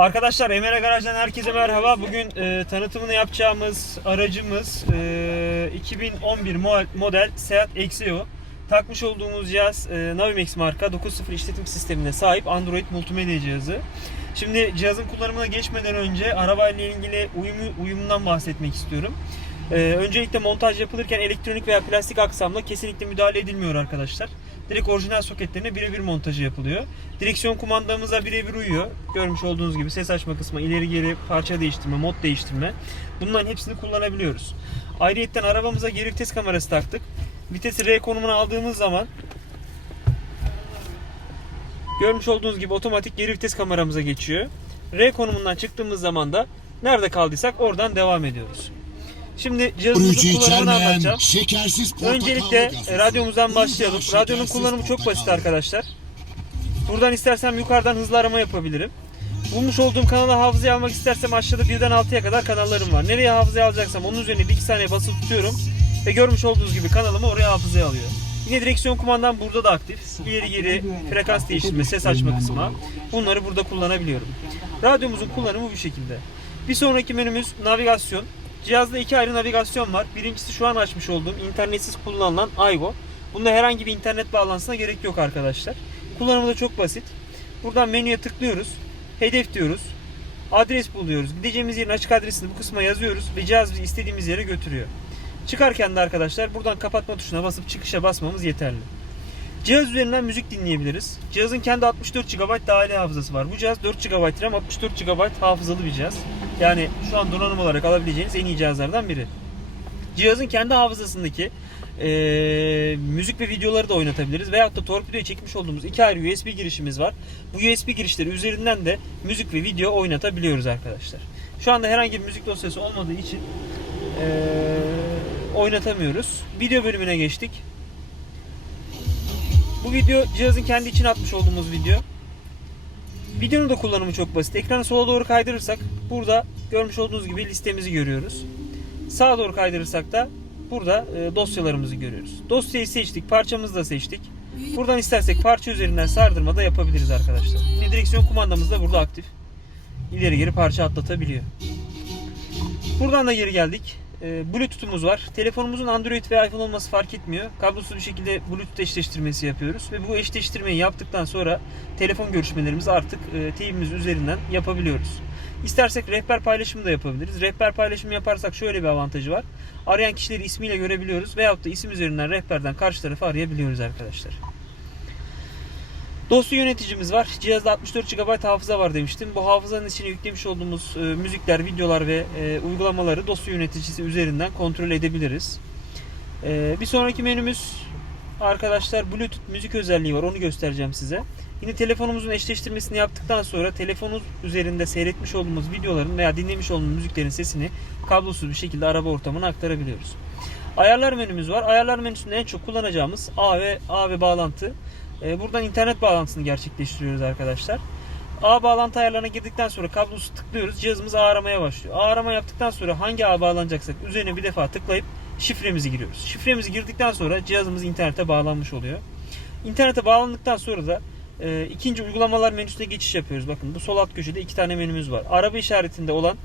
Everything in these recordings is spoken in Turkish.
Arkadaşlar Emre Garaj'dan herkese merhaba. Bugün e, tanıtımını yapacağımız aracımız e, 2011 mo- model Seat Exeo. Takmış olduğumuz cihaz e, Navimex marka 9.0 işletim sistemine sahip Android multimedya cihazı. Şimdi cihazın kullanımına geçmeden önce arabayla ilgili uyumu, uyumundan bahsetmek istiyorum. E, öncelikle montaj yapılırken elektronik veya plastik aksamla kesinlikle müdahale edilmiyor arkadaşlar. Direkt orijinal soketlerine birebir montajı yapılıyor. Direksiyon kumandamıza birebir uyuyor. Görmüş olduğunuz gibi ses açma kısmı, ileri geri parça değiştirme, mod değiştirme. Bunların hepsini kullanabiliyoruz. Ayrıyeten arabamıza geri vites kamerası taktık. Vitesi R konumuna aldığımız zaman görmüş olduğunuz gibi otomatik geri vites kameramıza geçiyor. R konumundan çıktığımız zaman da nerede kaldıysak oradan devam ediyoruz. Şimdi cihazımızın kullanımını anlatacağım. Öncelikle radyomuzdan başlayalım. Radyonun kullanımı çok basit arkadaşlar. Buradan istersem yukarıdan hızlı arama yapabilirim. Bulmuş olduğum kanala hafızaya almak istersem aşağıda birden 6'ya kadar kanallarım var. Nereye hafızaya alacaksam onun üzerine 1-2 saniye basılı tutuyorum. Ve görmüş olduğunuz gibi kanalımı oraya hafızaya alıyor. Yine direksiyon kumandam burada da aktif. İleri geri frekans değiştirme, ses açma kısmı. Bunları burada kullanabiliyorum. Radyomuzun kullanımı bu şekilde. Bir sonraki menümüz navigasyon. Cihazda iki ayrı navigasyon var. Birincisi şu an açmış olduğum internetsiz kullanılan Ayvo. Bunda herhangi bir internet bağlantısına gerek yok arkadaşlar. Kullanımı da çok basit. Buradan menüye tıklıyoruz. Hedef diyoruz. Adres buluyoruz. Gideceğimiz yerin açık adresini bu kısma yazıyoruz ve cihaz bizi istediğimiz yere götürüyor. Çıkarken de arkadaşlar buradan kapatma tuşuna basıp çıkışa basmamız yeterli. Cihaz üzerinden müzik dinleyebiliriz. Cihazın kendi 64 GB dahili hafızası var. Bu cihaz 4 GB RAM, 64 GB hafızalı bir cihaz. Yani şu an donanım olarak alabileceğiniz en iyi cihazlardan biri. Cihazın kendi hafızasındaki eee, müzik ve videoları da oynatabiliriz. Veyahut da torpidoya çekmiş olduğumuz iki ayrı USB girişimiz var. Bu USB girişleri üzerinden de müzik ve video oynatabiliyoruz arkadaşlar. Şu anda herhangi bir müzik dosyası olmadığı için eee, oynatamıyoruz. Video bölümüne geçtik. Bu video cihazın kendi için atmış olduğumuz video. Videonun da kullanımı çok basit. Ekranı sola doğru kaydırırsak burada görmüş olduğunuz gibi listemizi görüyoruz. Sağa doğru kaydırırsak da burada e, dosyalarımızı görüyoruz. Dosyayı seçtik, parçamızı da seçtik. Buradan istersek parça üzerinden sardırma da yapabiliriz arkadaşlar. Yine direksiyon kumandamız da burada aktif. İleri geri parça atlatabiliyor. Buradan da geri geldik. E, Bluetooth'umuz var. Telefonumuzun Android ve iPhone olması fark etmiyor. Kablosuz bir şekilde Bluetooth eşleştirmesi yapıyoruz. Ve bu eşleştirmeyi yaptıktan sonra telefon görüşmelerimizi artık e, TV'miz üzerinden yapabiliyoruz. İstersek rehber paylaşımı da yapabiliriz. Rehber paylaşımı yaparsak şöyle bir avantajı var. Arayan kişileri ismiyle görebiliyoruz. Veyahut da isim üzerinden rehberden karşı tarafı arayabiliyoruz arkadaşlar. Dosya yöneticimiz var. Cihazda 64 GB hafıza var demiştim. Bu hafızanın içine yüklemiş olduğumuz e, müzikler, videolar ve e, uygulamaları dosya yöneticisi üzerinden kontrol edebiliriz. E, bir sonraki menümüz arkadaşlar Bluetooth müzik özelliği var. Onu göstereceğim size. Yine telefonumuzun eşleştirmesini yaptıktan sonra telefonun üzerinde seyretmiş olduğumuz videoların veya dinlemiş olduğumuz müziklerin sesini kablosuz bir şekilde araba ortamına aktarabiliyoruz. Ayarlar menümüz var. Ayarlar menüsünde en çok kullanacağımız A ve A ve bağlantı. Ee, Buradan internet bağlantısını gerçekleştiriyoruz arkadaşlar. A bağlantı ayarlarına girdikten sonra kablosu tıklıyoruz. Cihazımız ağ aramaya başlıyor. Ağ arama yaptıktan sonra hangi ağ bağlanacaksak üzerine bir defa tıklayıp şifremizi giriyoruz. Şifremizi girdikten sonra cihazımız internete bağlanmış oluyor. İnternete bağlandıktan sonra da e, ikinci uygulamalar menüsüne geçiş yapıyoruz. Bakın bu sol alt köşede iki tane menümüz var. Araba işaretinde olan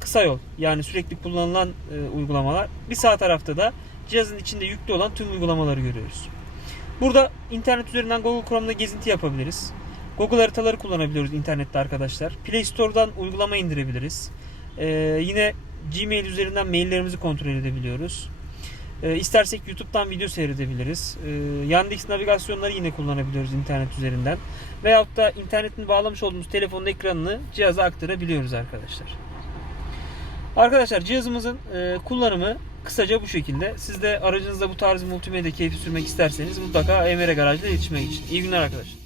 kısa yol yani sürekli kullanılan e, uygulamalar. Bir sağ tarafta da cihazın içinde yüklü olan tüm uygulamaları görüyoruz. Burada internet üzerinden Google Chrome'da gezinti yapabiliriz. Google haritaları kullanabiliyoruz internette arkadaşlar. Play Store'dan uygulama indirebiliriz. Ee, yine Gmail üzerinden maillerimizi kontrol edebiliyoruz. Ee, istersek YouTube'dan video seyredebiliriz. Ee, Yandex navigasyonları yine kullanabiliyoruz internet üzerinden. Veyahut da internetin bağlamış olduğumuz telefonun ekranını cihaza aktarabiliyoruz arkadaşlar. Arkadaşlar cihazımızın e, kullanımı kısaca bu şekilde. Siz de aracınızda bu tarz multimedya keyfi sürmek isterseniz mutlaka Emre Garaj'da iletişime geçin. İyi günler arkadaşlar.